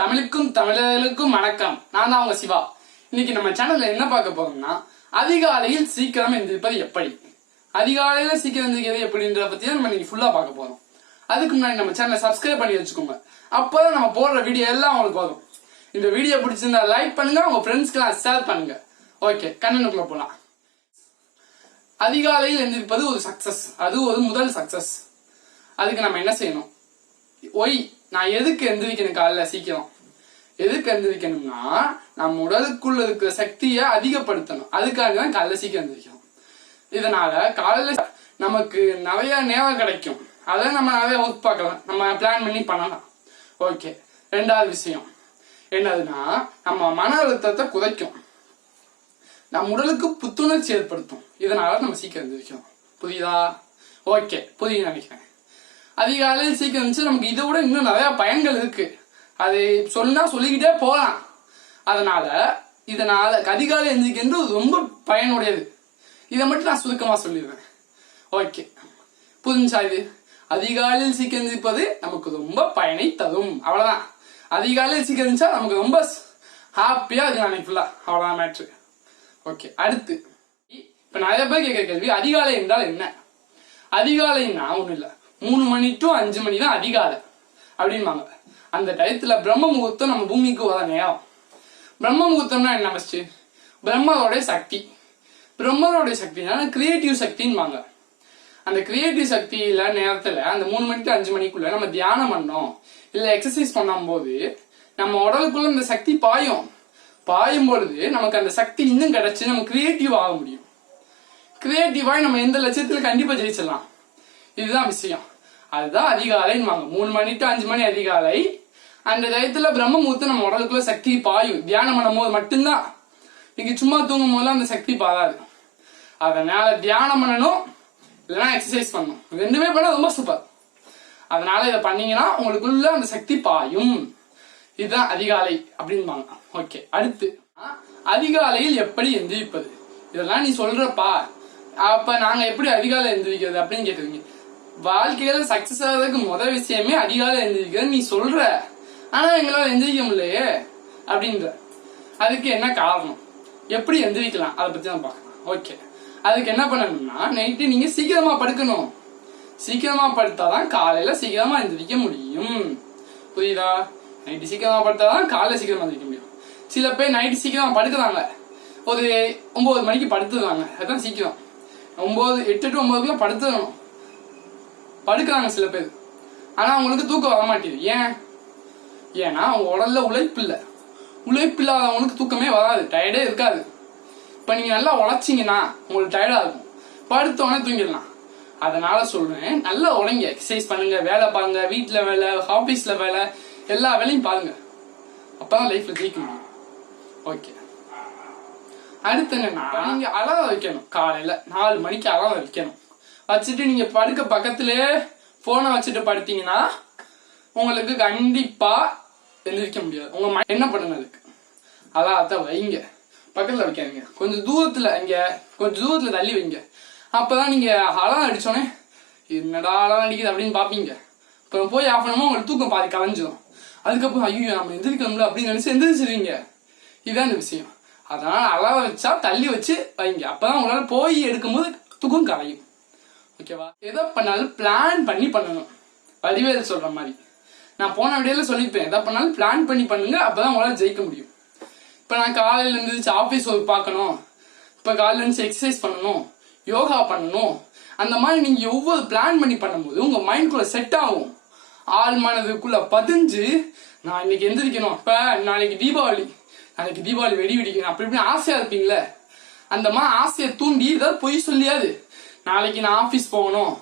தமிழுக்கும் தமிழர்களுக்கும் வணக்கம். நான் தான் உங்க சிவா. இன்னைக்கு நம்ம சேனல்ல என்ன பார்க்க போறோம்னா, அதிகாலையில் சீக்கிரம் எந்திரிப்பது எப்படி, அதிகாலையில சீக்கிரம் எந்திரிக்கிறது எப்படின்றத பத்தி தான் நம்ம இன்னைக்கு ஃபுல்லா பார்க்க போறோம். அதுக்கு முன்னாடி நம்ம சேனலை சப்ஸ்கிரைப் பண்ணி வச்சுக்கோங்க. அப்பதான் நம்ம போடுற வீடியோ எல்லாம் உங்களுக்கு வரும். இந்த வீடியோ பிடிச்சிருந்தா லைக் பண்ணுங்க, உங்க ஃப்ரெண்ட்ஸ்க்கெல்லாம் ஷேர் பண்ணுங்க. ஓகே, கண்ணனுக்குள்ள போலாம். அதிகாலையில் எந்திரிப்பது ஒரு சக்சஸ், அது ஒரு முதல் சக்சஸ். அதுக்கு நம்ம என்ன செய்யணும்? நான் எதுக்கு எந்திரிக்கணும்? காலையில சீக்கிரம் எதுக்கு எந்திரிக்கணும்னா, நம்ம உடலுக்குள்ள இருக்கிற சக்தியை அதிகப்படுத்தணும். அதுக்காக தான் காலையில சீக்கிரம் எந்திரிக்கணும். இதனால காலையில நமக்கு நிறைய நேரம் கிடைக்கும். அதை நம்ம நிறைய ஒர்க் பார்க்கலாம், நம்ம பிளான் பண்ணி பண்ணலாம். ஓகே, ரெண்டாவது விஷயம் என்னதுன்னா, நம்ம மன அழுத்தத்தை குறைக்கும், நம்ம உடலுக்கு புத்துணர்ச்சி ஏற்படுத்தும். இதனால நம்ம சீக்கிரம் எந்திரிக்கணும். புரியுதா? ஓகே, புரியுது நினைக்கிறேன். அதிகாலையில் சீக்கிரம் இருந்துச்சு, நமக்கு இதை விட இன்னும் நிறைய பயன்கள் இருக்கு. அதை சொல்லிக்கிட்டே போகலாம். இதனால அதிகாலை எந்திரிக்கிறது ரொம்ப பயனுடையது. இதை மட்டும் நான் சுருக்கமா சொல்லிடுவேன். ஓகே, புரிஞ்சா? இது அதிகாலையில் சீக்கிரம் எந்திரிப்பது நமக்கு ரொம்ப பயனை தரும். அவ்வளவுதான். அதிகாலையில் சீக்கிரம் இருந்துச்சா நமக்கு ரொம்ப ஹாப்பியா இருக்கு அன்னைக்கு ஃபுல்லா. அவ்வளவுதான் மேட்ரு. ஓகே, அடுத்து இப்ப நிறைய பேர் கேட்கிற கேள்வி, அதிகாலை என்றால் என்ன? அதிகாலைன்னா ஒண்ணும் இல்ல, 3 மணி to 5 மணி தான் அதிகாலை அப்படின்பாங்க. அந்த டயத்துல பிரம்ம முகூர்த்தம் நம்ம பூமிக்கு வர நேரம். பிரம்ம முகூர்த்தம்னா என்ன? ஃபர்ஸ்ட் பிரம்மரோடைய சக்தி. பிரம்மரோடைய சக்தினா கிரியேட்டிவ் சக்தின்பாங்க. அந்த கிரியேட்டிவ் சக்தியில நேரத்துல அந்த 3 மணி to 5 மணிக்குள்ள நம்ம தியானம் பண்ணோம், இல்ல எக்ஸசைஸ் பண்ணும் போது நம்ம உடலுக்குள்ள இந்த சக்தி பாயும் பொழுது நமக்கு அந்த சக்தி இன்னும் கிடைச்சு நம்ம கிரியேட்டிவ் ஆக முடியும். கிரியேட்டிவாய் நம்ம எந்த லட்சியத்துல கண்டிப்பா ஜெயிச்சிடலாம். இதுதான் விஷயம். அதுதான் அதிகாலைன்னு. 3 மணி to 5 மணி அதிகாலை. அந்த டயத்துல பிரம்ம முகூர்த்தம் நம்ம உடலுக்குள்ள சக்தி பாயும். தியானம் பண்ணும் போது மட்டும்தான். நீங்க சும்மா தூங்கும் போதுலாம் அந்த சக்தி பாராது. அதனால தியானம் பண்ணணும், இல்லைன்னா எக்ஸசைஸ் பண்ணணும். ரெண்டுமே பண்ணா ரொம்ப சூப்பர். அதனால இதை பண்ணீங்கன்னா உங்களுக்குள்ள அந்த சக்தி பாயும். இதுதான் அதிகாலை அப்படின்பாங்க. ஓகே, அடுத்து அதிகாலையில் எப்படி எந்திரிப்பது? இதெல்லாம் நீ சொல்றப்பா, அப்ப நாங்க எப்படி அதிகாலை எந்திரிக்கிறது அப்படின்னு கேக்குறீங்க. வாழ்க்கையில சக்சஸ் ஆகிறதுக்கு முதல் விஷயமே அதிகாலை எந்திரிக்கிறது நீ சொல்ற, ஆனா எங்களால எந்திரிக்க முடியலையே அப்படின்ற. அதுக்கு என்ன காரணம், எப்படி எந்திரிக்கலாம், அதை பத்தி தான் பார்க்கலாம். ஓகே, அதுக்கு என்ன பண்ணணும்னா, நைட்டு நீங்க சீக்கிரமா படுக்கணும். சீக்கிரமா படுத்தாதான் காலையில சீக்கிரமா எந்திரிக்க முடியும். புரியுதா? நைட்டு சீக்கிரமா படுத்தாதான் காலையில சீக்கிரமா எந்திரிக்க முடியும். சில பேர் நைட்டு சீக்கிரமா படுக்கிறாங்க, ஒரு 9 மணிக்கு படுத்துறாங்க. அதுதான் சீக்கிரம். 8 to 9 படுத்துடணும் படுக்கிறாங்க சில பேர். ஆனா அவங்களுக்கு தூக்கம் வர மாட்டேங்குது. ஏன்னா அவங்க உடல்ல உழைப்பு இல்லாதவங்களுக்கு தூக்கமே வராது, டயர்டே இருக்காது. இப்ப நீங்க நல்லா உழைச்சிங்கன்னா உங்களுக்கு டயர்டா இருக்கும், படுத்தோடனே தூங்கிடலாம். அதனால சொல்றேன், நல்லா உழைங்க, எக்ஸசைஸ் பண்ணுங்க, வேலை பாருங்க, வீட்டுல வேலை, ஆபீஸ்ல வேலை, எல்லா வேலையும் பாருங்க. அப்பதான் லைஃப்ல ஜெயிக்க முடியும். ஓகே, அடுத்து என்னன்னா, நீங்க அலாரம் வைக்கணும். காலையில 4 மணிக்கு அலாரம் வைக்கணும். வச்சுட்டு நீங்க படுக்க பக்கத்திலே போனை வச்சுட்டு படுத்தீங்கன்னா உங்களுக்கு கண்டிப்பா எந்திரிக்க முடியாது. உங்க என்ன பண்ணுங்க, அதுக்கு அலாரத்தை வைங்க. பக்கத்துல வைக்காதீங்க, கொஞ்சம் தூரத்துல தள்ளி வைங்க. அப்பதான் நீங்க அலாரம் அடிச்சோடனே என்னடா அலாரம் அடிக்குது அப்படின்னு பாப்பீங்க. இப்ப போய் ஆஃப் பண்ணும்போது உங்களுக்கு தூக்கம் பாதி கலைஞ்சிடும். அதுக்கப்புறம் ஐயோ நம்ம எந்திரிக்கணும்ல அப்படின்னு நினைச்சு எந்திரிச்சிருவீங்க. இதுதான் இந்த விஷயம். அதனால அலாரம் வச்சா தள்ளி வச்சு வைங்க. அப்பதான் உங்களால போய் எடுக்கும்போது தூக்கம் கலையும். ஓகேவா? எதை பண்ணாலும் பிளான் பண்ணி பண்ணணும். வடிவேல் சொல்ற மாதிரி நான் போன வீடியோல சொல்லிப்பேன், எதை பண்ணாலும் பிளான் பண்ணி பண்ணுங்க, அப்பதான் உங்களால ஜெயிக்க முடியும். இப்ப நான் காலையில இருந்து ஆபீஸ் ஒர்க் பார்க்கணும், இப்ப காலையில இருந்து எக்ஸசைஸ் பண்ணணும், யோகா பண்ணணும், அந்த மாதிரி நீங்க ஒவ்வொரு பிளான் பண்ணி பண்ணும்போது உங்க மைண்ட்குள்ள செட் ஆகும். ஆள் மனதுக்குள்ள பதிஞ்சு நான் இன்னைக்கு எந்திரிக்கணும், இப்ப நாளைக்கு தீபாவளி வெடி வெடிக்கணும் அப்படி இப்படின்னு ஆசையா இருப்பீங்களே, அந்த மாதிரி ஆசையை தூண்டி ஏதாவது பொய் சொல்லியாது நாளைக்கு நான் ஆபீஸ் போகணும்,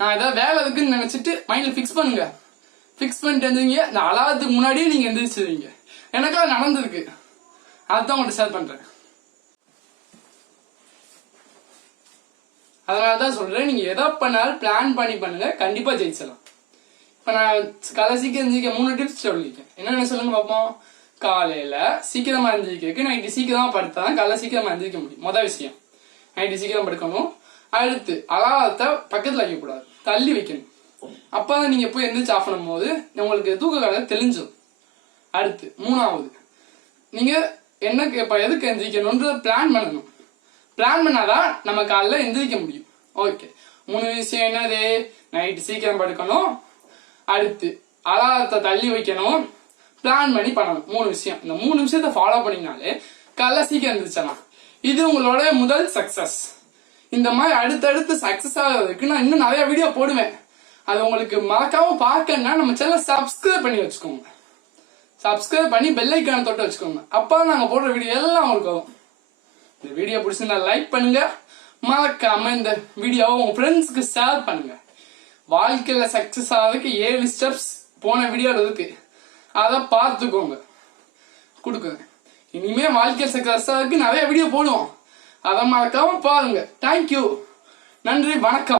நான் ஏதாவது வேலை இருக்குன்னு நினைச்சிட்டு மைண்ட்ல பிக்ஸ் பண்ணுங்க. பிக்ஸ் பண்ணிட்டு இருந்தீங்க, இந்த அலாரத்துக்கு முன்னாடியே நீங்க எந்திரிச்சிருவீங்க. எனக்கெல்லாம் நடந்திருக்கு, அதுதான் உங்கள்கிட்ட ஷேர் பண்றேன். அதனாலதான் சொல்றேன், நீங்க எதை பண்ணாலும் பிளான் பண்ணி பண்ணுங்க, கண்டிப்பா ஜெயிச்சிடலாம். இப்ப நான் கடைசிக்கு எந்திரிக்க 3 டிப்ஸ் சொல்லியிருக்கேன். என்னென்ன சொல்லுங்க பார்ப்போம். காலையில சீக்கிரமா எந்திரிக்க நைட்டு சீக்கிரமா படுத்தாதான் காலைல சீக்கிரமா எந்திரிக்க முடியும். முதல் விஷயம் நைட்டு சீக்கிரம் படுக்கணும். அடுத்து அலாரத்தை பக்கத்துல வைக்கக்கூடாது, தள்ளி வைக்கணும். அப்பதான் நீங்க போய் எந்திரிச்சு ஆஃப் பண்ணும் போது உங்களுக்கு தூக்க காலம் தெளிஞ்சிடும். அடுத்து மூணாவது, நீங்க என்ன இப்ப எதுக்கு எந்திரிக்கணும்ன்ற பிளான் பண்ணணும். பிளான் பண்ணாதான் நம்ம காலைல எந்திரிக்க முடியும். ஓகே, 3 விஷயம் என்னது? நைட்டு சீக்கிரம் படுக்கணும், அடுத்து அலாரத்தை தள்ளி வைக்கணும், பிளான் பண்ணி பண்ணணும். 3 விஷயம். இந்த 3 விஷயத்தை ஃபாலோ பண்ணினாலே காலைல சீக்கிரம் எந்திரிச்சலாம். இது உங்களோட முதல் சக்சஸ். இந்த மாதிரி அடுத்தடுத்து சக்சஸ் ஆகிறதுக்கு நான் இன்னும் நிறைய வீடியோ போடுவேன். அது உங்களுக்கு மறக்காம பார்க்கணும்னா நம்ம சேனலை சப்ஸ்கிரைப் பண்ணி வச்சுக்கோங்க. சப்ஸ்கிரைப் பண்ணி பெல் ஐக்கான தொட்டு வச்சுக்கோங்க. அப்போ நாங்க போடுற வீடியோ எல்லாம் உங்களுக்கு வரும். இந்த வீடியோ பிடிச்சிருந்தா லைக் பண்ணுங்க, மறக்காம இந்த வீடியோவை உங்க ஃப்ரெண்ட்ஸ்க்கு ஷேர் பண்ணுங்க. வாழ்க்கையில சக்சஸ் ஆகிறதுக்கு 7 ஸ்டெப்ஸ் போன வீடியோல இருக்கு, அதை பார்த்துக்கோங்க. கொடுக்குங்க. இனிமே வாழ்க்கையில் சக்சஸ் ஆகிறதுக்கு நிறைய வீடியோ போடுவோம், அதை மறக்காம பாருங்க. தேங்க்யூ, நன்றி, வணக்கம்.